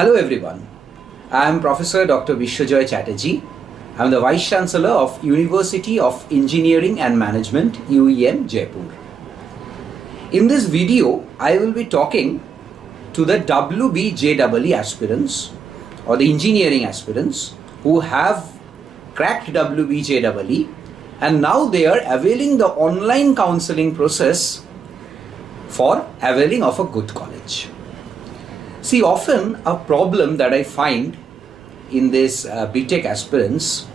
Hello everyone, I am Prof.Dr. Biswajoy Chatterjee. I am the Vice Chancellor of University of Engineering and Management, UEM, Jaipur. In this video, I will be talking to the WBJEE aspirants or the engineering aspirants who have cracked WBJEE and now they are availing the online counseling process for availing of a good college. See, often a problem that I find in this BTech aspirants,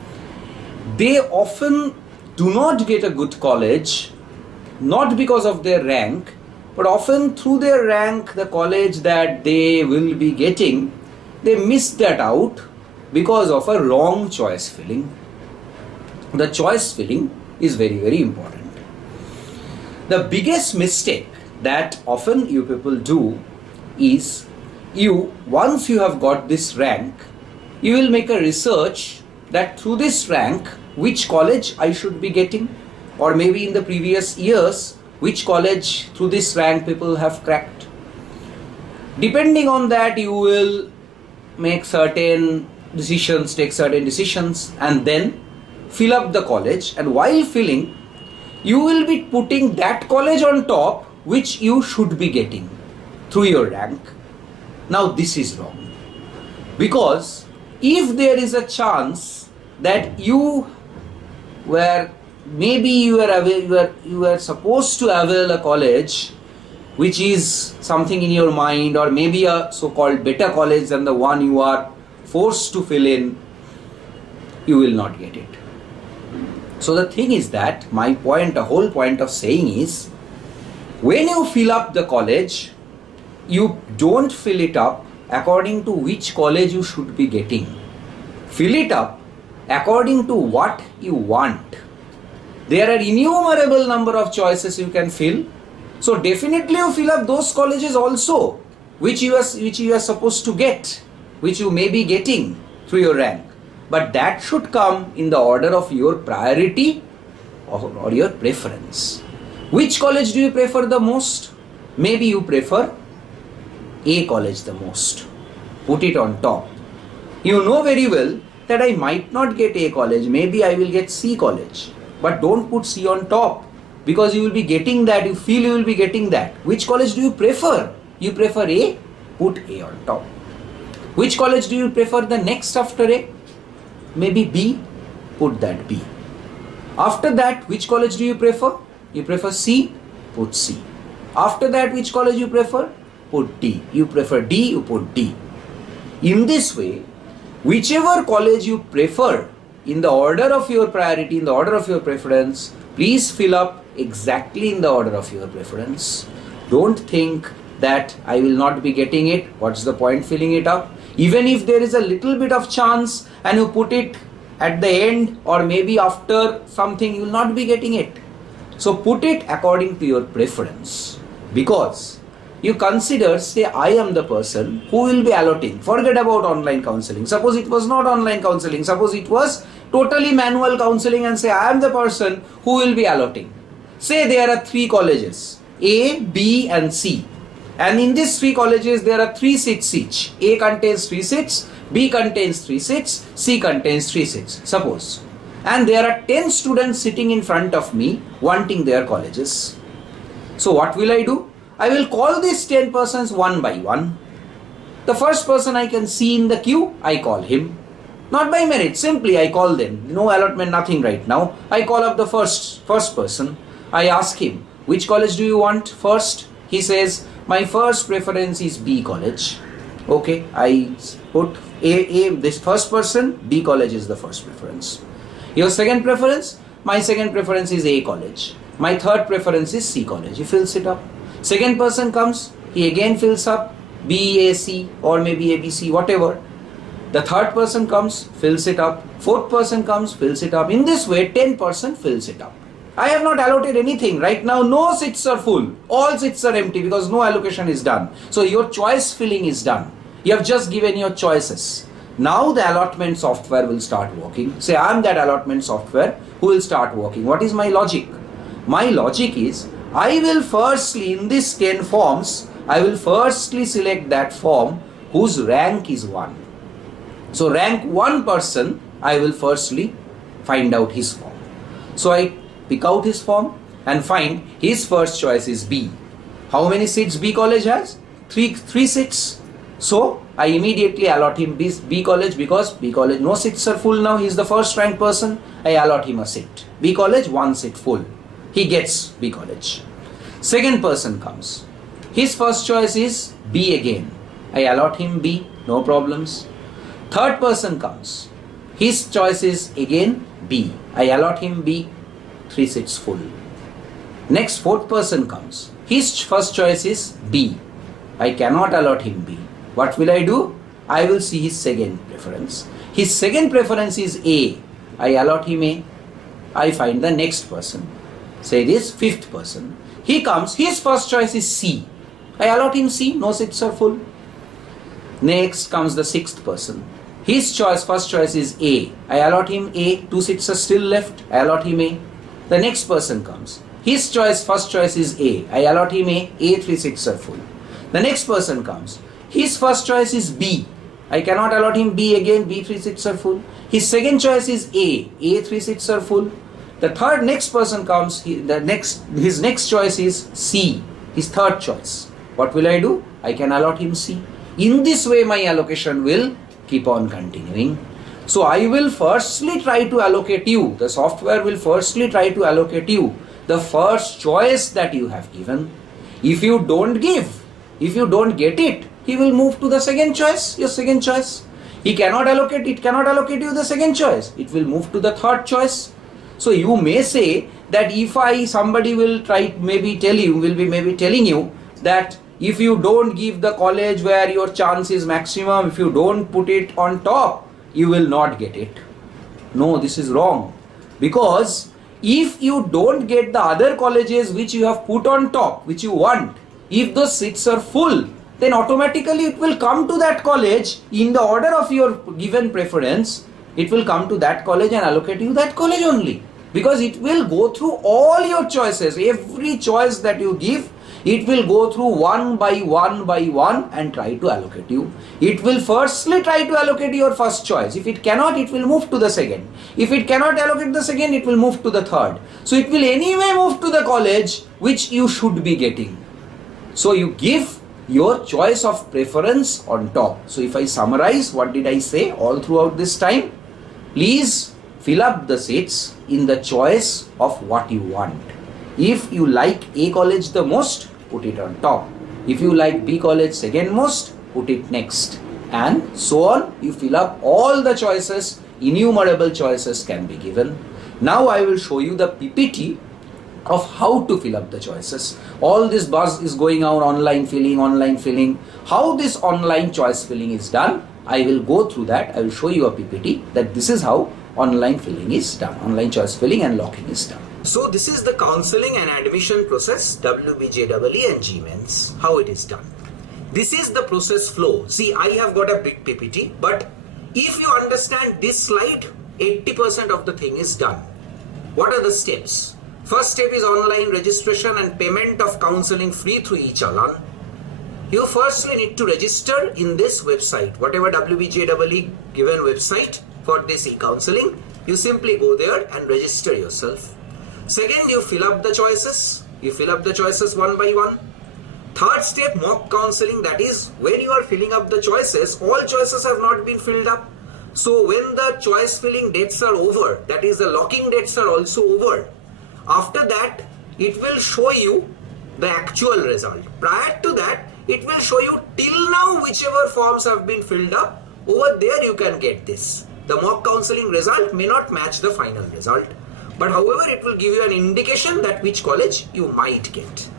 they often do not get a good college, not because of their rank, but often through their rank, the college that they will be getting, they miss that out because of a wrong choice filling. The choice filling is very, very important. The biggest mistake that often you people do is once you have got this rank, you will make a research that through this rank, which college I should be getting, or maybe in the previous years, which college through this rank people have cracked. Depending on that, you will make certain decisions, take certain decisions, and then fill up the college. And while filling, you will be putting that college on top, which you should be getting through your rank. Now this is wrong, because if there is a chance that you were supposed to avail a college which is something in your mind, or maybe a so-called better college than the one you are forced to fill in, you will not get it. So the thing is that the whole point of saying is, when you fill up the college, you don't fill it up according to which college you should be getting. Fill it up according to what you want. There are innumerable number of choices you can fill. So definitely you fill up those colleges also which you are supposed to get, which you may be getting through your rank. But that should come in the order of your priority or your preference. Which college do you prefer the most? Maybe you prefer A college the most. Put it on top. You know very well that I might not get A college, maybe I will get C college. But don't put C on top, because you will be getting that, you feel you will be getting that. Which college do you prefer? You prefer A? Put A on top. Which college do you prefer the next after A? Maybe B? Put that B. After that, which college do you prefer? You prefer C? Put C. After that, which college you prefer? Put D. You prefer D, you put D. In this way, whichever college you prefer in the order of your priority, in the order of your preference, please fill up exactly in the order of your preference. Don't think that I will not be getting it. What's the point filling it up? Even if there is a little bit of chance and you put it at the end or maybe after something, you will not be getting it. So put it according to your preference, because you consider, say, I am the person who will be allotting. Forget about online counseling. Suppose it was not online counseling. Suppose it was totally manual counseling, and say I am the person who will be allotting. Say there are 3 colleges, A, B and C. And in these 3 colleges there are 3 seats each. A contains 3 seats, B contains 3 seats, C contains 3 seats. Suppose. And there are 10 students sitting in front of me wanting their colleges. So what will I do? I will call these 10 persons one by one. The first person I can see in the queue, I call him. Not by merit, simply I call them. No allotment, nothing right now. I call up the first person. I ask him, which college do you want first? He says, my first preference is B college. Okay, I put this first person, B college is the first preference. Your second preference? My second preference is A college. My third preference is C college. He fills it up. Second person comes, he again fills up B, A, C, or maybe A, B, C, whatever. The third person comes, fills it up. Fourth person comes, fills it up. In this way, 10% fills it up. I have not allotted anything. Right now, no seats are full. All seats are empty because no allocation is done. So your choice filling is done. You have just given your choices. Now the allotment software will start working. Say I am that allotment software who will start working. What is my logic? My logic is, I will firstly, in these 10 forms, I will firstly select that form whose rank is 1. So rank 1 person, I will firstly find out his form. So I pick out his form and find his first choice is B. How many seats B college has? 3 seats. So I immediately allot him B college, because B college no seats are full now. He is the first ranked person. I allot him a seat. B college 1 seat full. He gets B college. Second person comes. His first choice is B again. I allot him B. No problems. Third person comes. His choice is again B. I allot him B. 3 seats full. Next, fourth person comes. His first choice is B. I cannot allot him B. What will I do? I will see his second preference. His second preference is A. I allot him A. I find the next person. Say this fifth person. He comes. His first choice is C. I allot him C. No seats are full. Next comes the sixth person. His first choice is A. I allot him A. 2 seats are still left. I allot him A. The next person comes. His first choice is A. I allot him A. A 3 seats are full. The next person comes. His first choice is B. I cannot allot him B again. B 3 seats are full. His second choice is A. A 3 seats are full. The next person comes. His next choice is C. His third choice. What will I do? I can allot him C. In this way, my allocation will keep on continuing. So I will firstly try to allocate you. The software will firstly try to allocate you the first choice that you have given. If you don't get it, he will move to the second choice, your second choice. It cannot allocate you the second choice. It will move to the third choice. So you may say that if somebody will be telling you that if you don't give the college where your chance is maximum, if you don't put it on top, you will not get it. No, this is wrong. Because if you don't get the other colleges which you have put on top, which you want, if those seats are full, then automatically it will come to that college in the order of your given preference. It will come to that college and allocate you that college only. Because it will go through all your choices. Every choice that you give, it will go through one by one and try to allocate you. It will firstly try to allocate your first choice. If it cannot, it will move to the second. If it cannot allocate the second, it will move to the third. So it will anyway move to the college which you should be getting. So you give your choice of preference on top. So if I summarize, what did I say all throughout this time? Please fill up the seats in the choice of what you want. If you like A college the most, put it on top. If you like B college second most, put it next. And so on, you fill up all the choices, innumerable choices can be given. Now I will show you the PPT of how to fill up the choices. All this buzz is going on, online filling. How this online choice filling is done, I will go through that. I will show you a PPT that this is how online filling is done. Online choice filling and locking is done. So this is the counseling and admission process, WBJEE and GMENS, how it is done. This is the process flow. See, I have got a big PPT, but if you understand this slide, 80% of the thing is done. What are the steps? First step is online registration and payment of counseling free through e-challan. You firstly need to register in this website, whatever WBJEE given website for this e-counseling. You simply go there and register yourself. Second, you fill up the choices. You fill up the choices one by one. Third step, mock counseling, that is when you are filling up the choices, all choices have not been filled up. So when the choice filling dates are over, that is the locking dates are also over, after that, it will show you the actual result. Prior to that, it will show you till now whichever forms have been filled up. Over there you can get this. The mock counseling result may not match the final result. But however, it will give you an indication that which college you might get.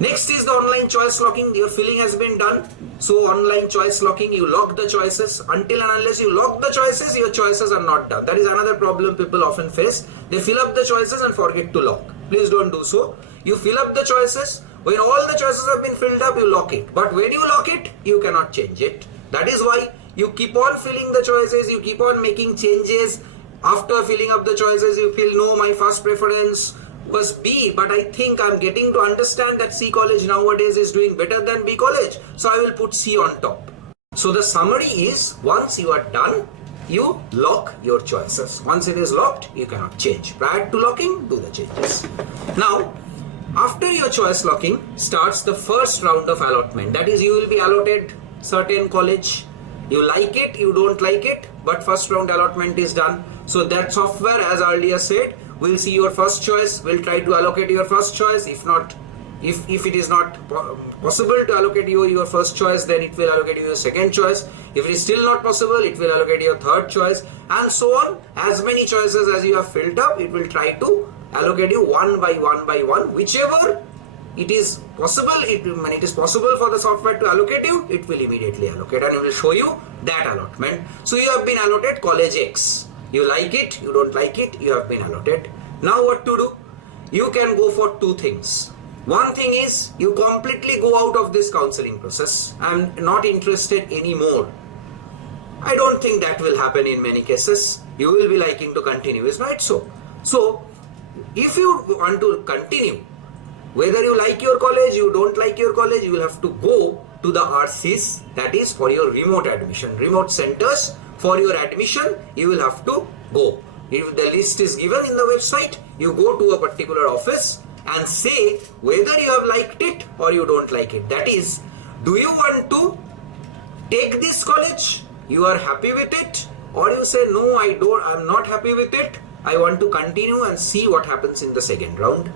Next is the online choice locking. Your filling has been done. So online choice locking, you lock the choices. Until and unless you lock the choices, your choices are not done. That is another problem people often face. They fill up the choices and forget to lock. Please don't do so. You fill up the choices. When all the choices have been filled up, you lock it. But when you lock it, you cannot change it. That is why you keep on filling the choices. You keep on making changes. After filling up the choices, you feel, no, my first preference was B, but I think I'm getting to understand that C college nowadays is doing better than B college, so I will put C on top. So the summary is, once you are done, you lock your choices. Once it is locked, you cannot change. Prior to locking, do the changes. Now, after your choice locking starts the first round of allotment. That is, you will be allotted certain college. You like it, you don't like it, but first round allotment is done. So that software, as earlier said, will see your first choice, will try to allocate your first choice. If not, if it is not possible to allocate you your first choice, then it will allocate you your second choice. If it is still not possible, it will allocate your third choice, and so on. As many choices as you have filled up, it will try to allocate you one by one, whichever it is possible. When it is possible for the software to allocate you, it will immediately allocate, and it will show you that allotment. So you have been allotted college X. You like it, you don't like it, you have been allotted. Now what to do? You can go for two things. One thing is, you completely go out of this counseling process. I'm not interested anymore. I don't think that will happen in many cases. You will be liking to continue, is not so? So, if you want to continue, whether you like your college, you don't like your college, you will have to go to the RCs, that is for your remote admission, remote centers for your admission. You will have to go. If the list is given in the website, you go to a particular office and say whether you have liked it or you don't like it. That is, do you want to take this college? You are happy with it, or you say no, I'm not happy with it. I want to continue and see what happens in the second round.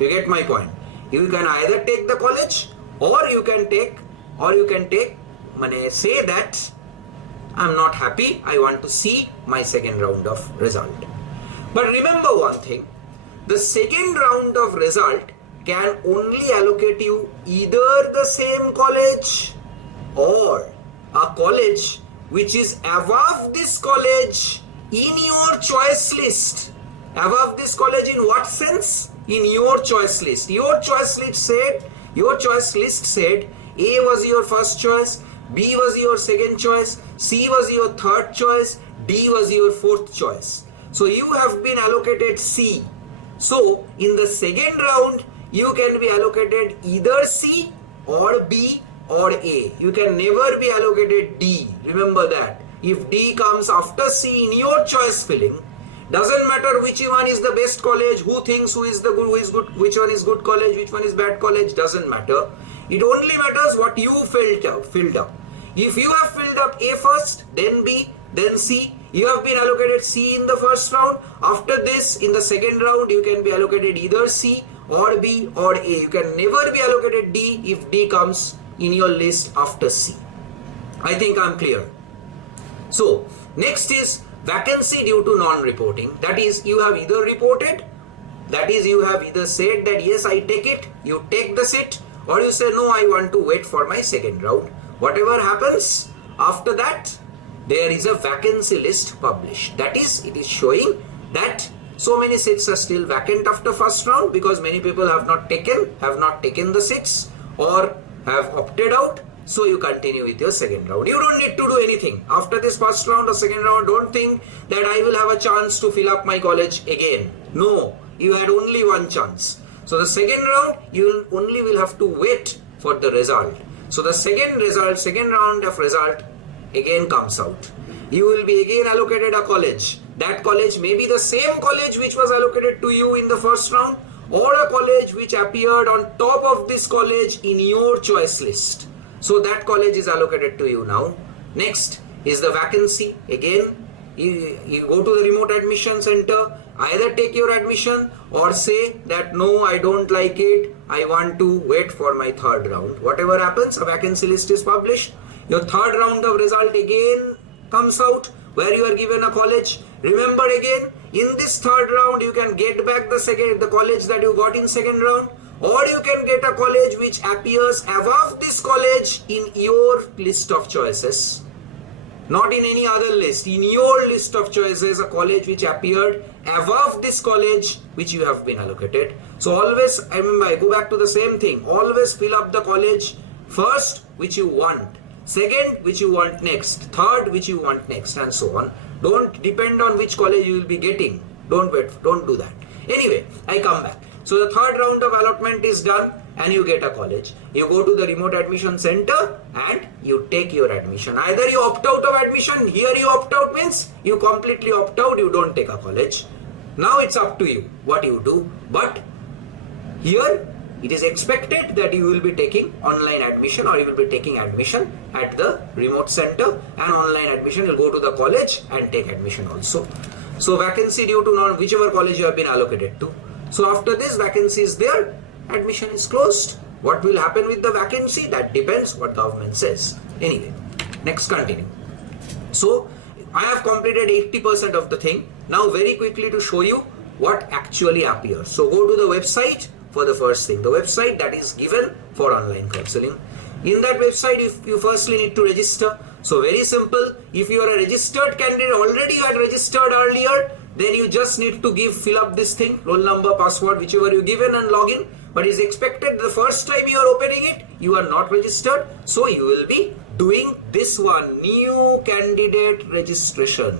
You get my point? You can either take the college, or you can say that I'm not happy, I want to see my second round of result. But remember one thing, the second round of result can only allocate you either the same college or a college which is above this college in your choice list. Above this college in what sense? In your choice list. Your choice list said A was your first choice, B was your second choice, C was your third choice, D was your fourth choice. So you have been allocated C. So in the second round, you can be allocated either C or B or A. You can never be allocated D. Remember that. If D comes after C in your choice filling, doesn't matter which one is the best college, who thinks who is good, which one is good college, which one is bad college, doesn't matter. It only matters what you filled up. If you have filled up A first, then B, then C, you have been allocated C in the first round. After this, in the second round, you can be allocated either C or B or A. You can never be allocated D if D comes in your list after C. I think I'm clear. So, next is vacancy due to non-reporting. That is, you have either reported, that is, you have either said that yes, I take it, you take the seat, or you say no, I want to wait for my second round. Whatever happens after that, there is a vacancy list published. That is, it is showing that so many seats are still vacant after first round because many people have not taken the seats or have opted out. So you continue with your second round. You don't need to do anything. After this first round or second round, don't think that I will have a chance to fill up my college again. No, you had only one chance. So the second round, you only will have to wait for the result. So the second round of result again comes out. You will be again allocated a college. That college may be the same college which was allocated to you in the first round, or a college which appeared on top of this college in your choice list. So that college is allocated to you now. Next is the vacancy. Again, you go to the remote admission center, either take your admission or say that no, I don't like it, I want to wait for my third round. Whatever happens, a vacancy list is published. Your third round of result again comes out where you are given a college. Remember again, in this third round, you can get back the college that you got in second round, or you can get a college which appears above this college in your list of choices. Not in any other list. In your list of choices, a college which appeared above this college which you have been allocated. So always, remember, I go back to the same thing. Always fill up the college first which you want, second which you want next, third which you want next, and so on. Don't depend on which college you will be getting. Don't do that. Anyway, I come back. So the third round of allotment is done. and you get a college. You go to the remote admission center and you take your admission. Either you opt out of admission, here you opt out means you completely opt out, you don't take a college. Now it's up to you what you do, but here it is expected that you will be taking online admission or you will be taking admission at the remote center, and online admission you'll go to the college and take admission also. So vacancy due to whichever college you have been allocated to. So after this vacancy is there, admission is closed. What will happen with the vacancy? That depends what government says. Anyway, next continue. So I have completed 80% of the thing. Now very quickly to show you what actually appears. So go to the website for the first thing. The website that is given for online counseling. In that website, if you firstly need to register. So very simple. If you are a registered candidate, already you had registered earlier, then you just need to fill up this thing, roll number, password, whichever you given, and log in. But it's expected the first time you are opening it, you are not registered. So you will be doing this one, new candidate registration.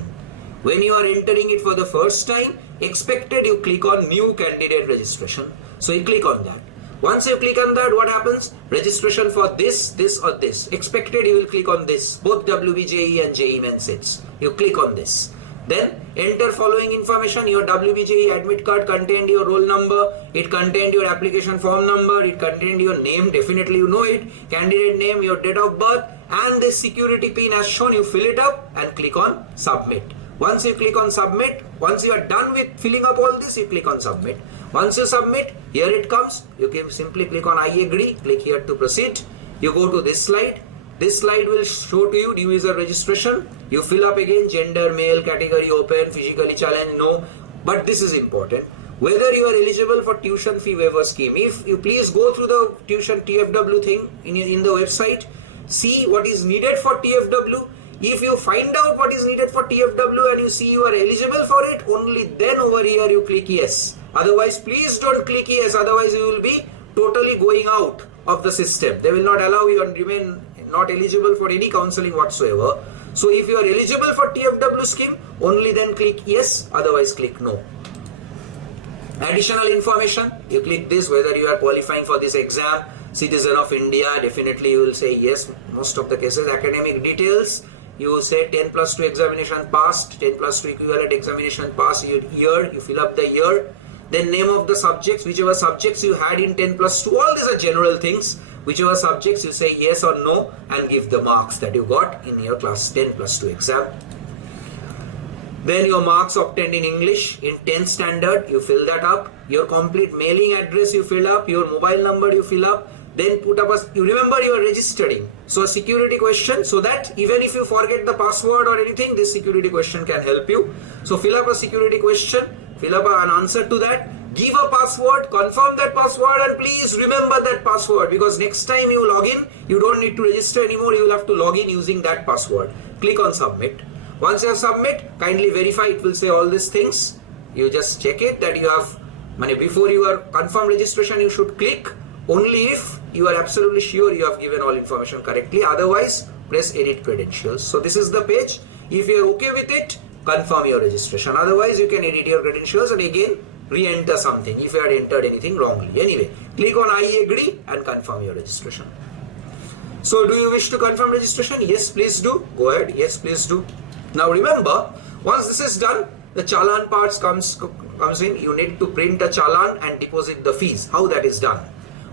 When you are entering it for the first time, expected you click on new candidate registration. So you click on that. Once you click on that, what happens? Registration for this or this. Expected you will click on this. Both WBJEE and JEE main sets. You click on this. Then enter following information. Your WBJEE admit card contained your roll number. It contained your application form number. It contained your name. Definitely you know it. Candidate name, your date of birth, and this security pin as shown. You fill it up and click on submit. Once you click on submit, once you are done with filling up all this, you click on submit. Once you submit, here it comes. You can simply click on I agree. Click here to proceed. You go to this slide. This slide will show to you new user registration. You fill up again gender, male, category, open, physically challenged, no. But this is important. Whether you are eligible for tuition fee waiver scheme. If you please go through the tuition TFW thing in the website, see what is needed for TFW. If you find out what is needed for TFW and you see you are eligible for it, only then over here you click yes. Otherwise, please don't click yes. Otherwise, you will be totally going out of the system. They will not allow you and remain not eligible for any counseling whatsoever. So if you are eligible for TFW scheme, only then click yes. Otherwise, click no. Additional information, you click this, whether you are qualifying for this exam, citizen of India, definitely you will say yes. Most of the cases, academic details. You say 10+2 examination passed, 10+2 equivalent examination passed, year, you fill up the year. Then name of the subjects, whichever subjects you had in 10+2, all these are general things. Whichever subjects you say yes or no and give the marks that you got in your class 10+2 exam. Then your marks obtained in English in 10th standard, you fill that up. Your complete mailing address you fill up, your mobile number you fill up. Then put up you remember you are registering. So a security question, so that even if you forget the password or anything, this security question can help you. So fill up a security question, fill up an answer to that, give a password, confirm that password, and please remember that password, because next time you log in, you don't need to register anymore, you will have to log in using that password. Click on submit. Once you have submit, kindly verify, it will say all these things. You just check it that you have, before you are confirm registration, you should click only if you are absolutely sure you have given all information correctly. Otherwise, press edit credentials. So this is the page. If you are okay with it, confirm your registration. Otherwise, you can edit your credentials and again re-enter something if you had entered anything wrongly. Anyway, click on I agree and confirm your registration. So do you wish to confirm registration? Yes, please do. Go ahead. Yes, please do. Now remember, once this is done, the challan parts comes in. You need to print a challan and deposit the fees. How that is done?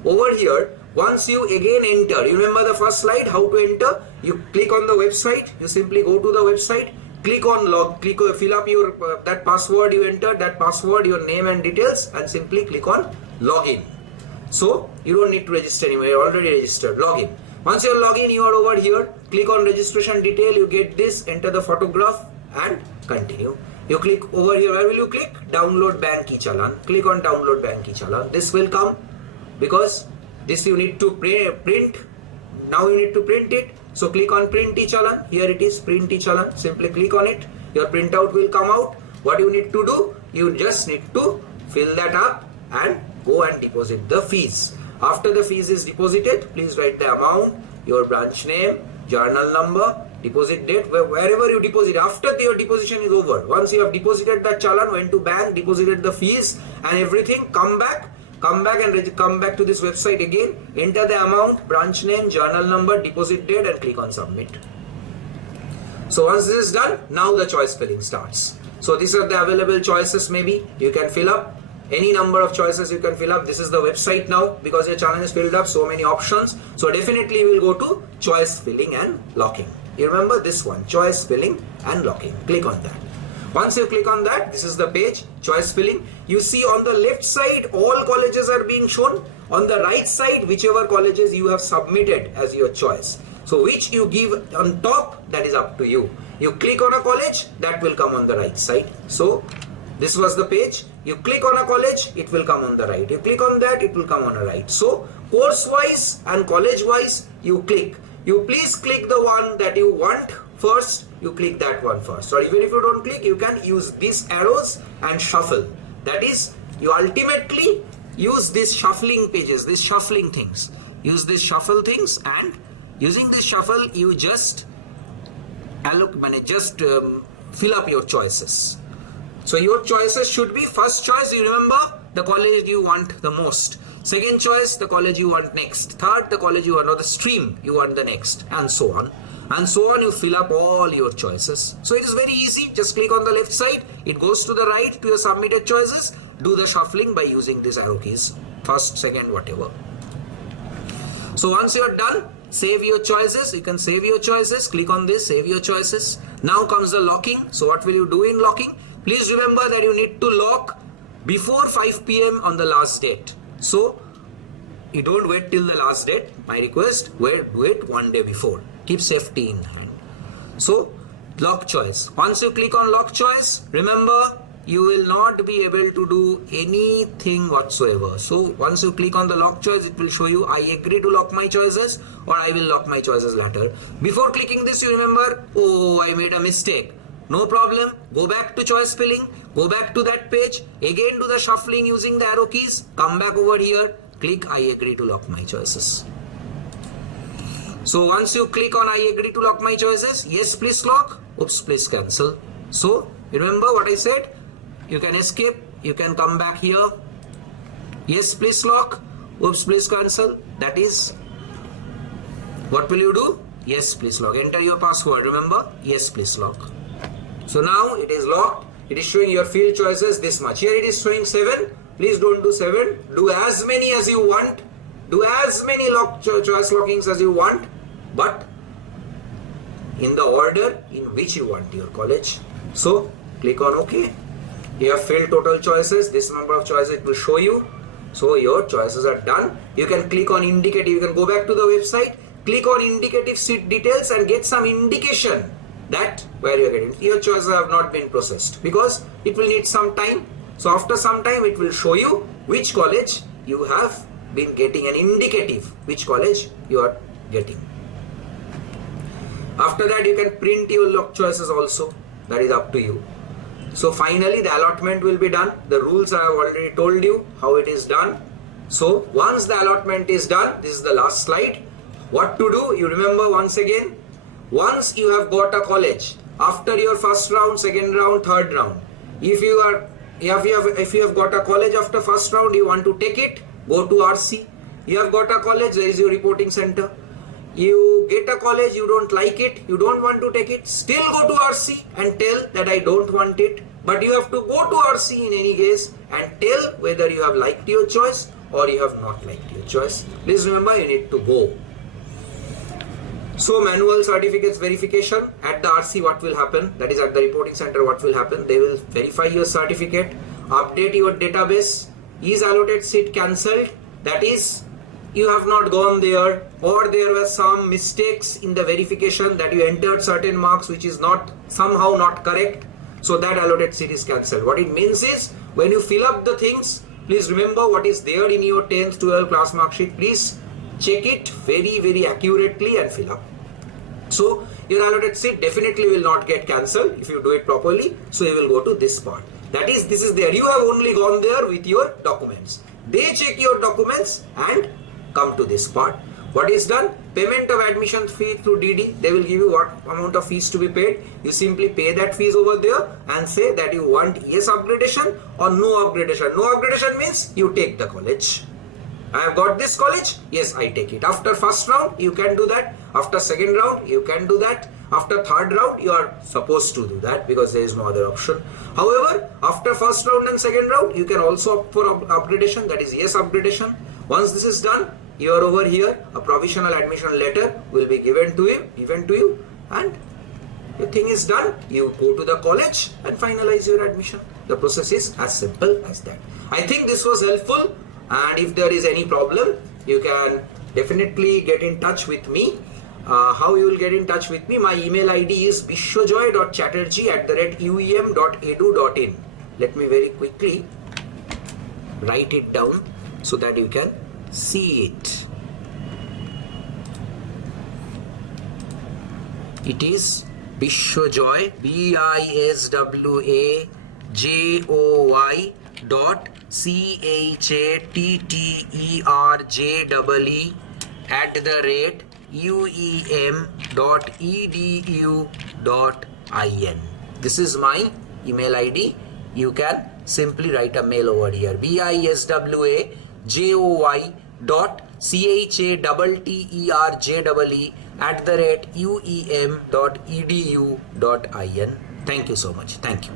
Over here, once you again enter, you remember the first slide, how to enter? You click on the website, you simply go to the website, click on fill up your that password you entered, that password, your name and details, and simply click on login. So you don't need to register anymore, you're already registered. Login. Once you're logged in, you are over here, click on registration detail, you get this, enter the photograph and continue. You click over here, where will you click? Download bank e-challan. Click on download bank e-challan. This will come. Because this you need to print, now you need to print it. So click on print e-challan, here it is, print e-challan, simply click on it, your printout will come out. What you need to do, you just need to fill that up and go and deposit the fees. After the fees is deposited, please write the amount, your branch name, journal number, deposit date, wherever you deposit, after your deposition is over. Once you have deposited that challan, went to bank, deposited the fees and everything, come back. come back and come back to this website again, enter the amount, branch name, journal number, deposit date, and click on submit. So once this is done, now the choice filling starts. So these are the available choices. Maybe you can fill up any number of choices, you can fill up. This is the website now because your channel is filled up, so many options. So definitely we will go to choice filling and locking. You remember this one, choice filling and locking. Click on that. Once you click on that, this is the page, choice filling. You see on the left side, all colleges are being shown. On the right side, whichever colleges you have submitted as your choice. So which you give on top, that is up to you. You click on a college, that will come on the right side. So this was the page. You click on a college, it will come on the right. You click on that, it will come on the right. So course wise and college wise, you click. You please click the one that you want first. You click that one first. Or even if you don't click, you can use these arrows and shuffle. That is, you ultimately use these shuffling pages, these shuffling things. Use these shuffle things, and using this shuffle, you just fill up your choices. So your choices should be, first choice, you remember the college you want the most. Second choice, the college you want next. Third, the college you want, or the stream you want the next, and so on. And so on, you fill up all your choices. So it is very easy. Just click on the left side. It goes to the right to your submitted choices. Do the shuffling by using these arrow keys. First, second, whatever. So once you are done, save your choices. You can save your choices. Click on this, save your choices. Now comes the locking. So what will you do in locking? Please remember that you need to lock before 5 p.m. on the last date. So you don't wait till the last date. My request, do it one day before. Keep safety in hand. So lock choice. Once you click on lock choice, remember you will not be able to do anything whatsoever. So once you click on the lock choice, it will show you I agree to lock my choices, or I will lock my choices later. Before clicking this, you remember, oh, I made a mistake. No problem. Go back to choice filling. Go back to that page. Again do the shuffling using the arrow keys. Come back over here. Click I agree to lock my choices. So once you click on I agree to lock my choices, yes please lock, oops please cancel. So remember what I said, you can escape, you can come back here, yes please lock, oops please cancel. That is, what will you do? Yes please lock. Enter your password, remember, yes please lock. So now it is locked. It is showing your field choices this much. Here it is showing 7. Please don't do 7. Do as many as you want. Do as many choice lockings as you want, but in the order in which you want your college. So click on OK. You have filled total choices. This number of choices it will show you. So your choices are done. You can click on indicative. You can go back to the website, click on indicative seat details and get some indication that where you are getting. Your choices have not been processed because it will need some time. So after some time it will show you which college you have been getting, an indicative which college you are getting. After that you can print your lock choices also. That is up to you. So finally the allotment will be done. The rules I have already told you how it is done. So once the allotment is done, this is the last slide. What to do? You remember once again. Once you have got a college, after your first round, second round, third round, if you have got a college after first round, you want to take it, go to RC. You have got a college, there is your reporting center. You get a college, you don't like it, you don't want to take it, still go to RC and tell that I don't want it. But you have to go to RC in any case and tell whether you have liked your choice or you have not liked your choice. Please remember, you need to go. So manual certificates verification at the RC, what will happen? That is at the reporting center, what will happen? They will verify your certificate, update your database. Is allotted seat cancelled? That is, you have not gone there, or there were some mistakes in the verification that you entered certain marks which is not somehow not correct. So that allotted seat is cancelled. What it means is, when you fill up the things, please remember what is there in your 10th, 12th class mark sheet. Please check it very accurately and fill up. So your allotted seat definitely will not get cancelled if you do it properly. So you will go to this part. That is, this is there. You have only gone there with your documents. They check your documents and come to this part. What is done? Payment of admission fee through DD. They will give you what amount of fees to be paid. You simply pay that fees over there and say that you want yes upgradation or no upgradation. No upgradation means you take the college. I have got this college, yes, I take it. After first round, you can do that. After second round, you can do that. After third round, you are supposed to do that because there is no other option. However, after first round and second round, you can also opt for upgradation, that is yes upgradation. Once this is done, you are over here, a provisional admission letter will be given to you, and your thing is done. You go to the college and finalize your admission. The process is as simple as that. I think this was helpful. And if there is any problem, you can definitely get in touch with me. How you will get in touch with me? My email ID is biswajoy.chatterjee@uem.edu.in. Let me very quickly write it down so that you can see it. It is Biswajoy, BISWAJOY .chatterjee@uem.edu.in. This is my email ID. You can simply write a mail over here. BISWAJOY.CHATTERJEE@uem.edu.in. Thank you so much. Thank you.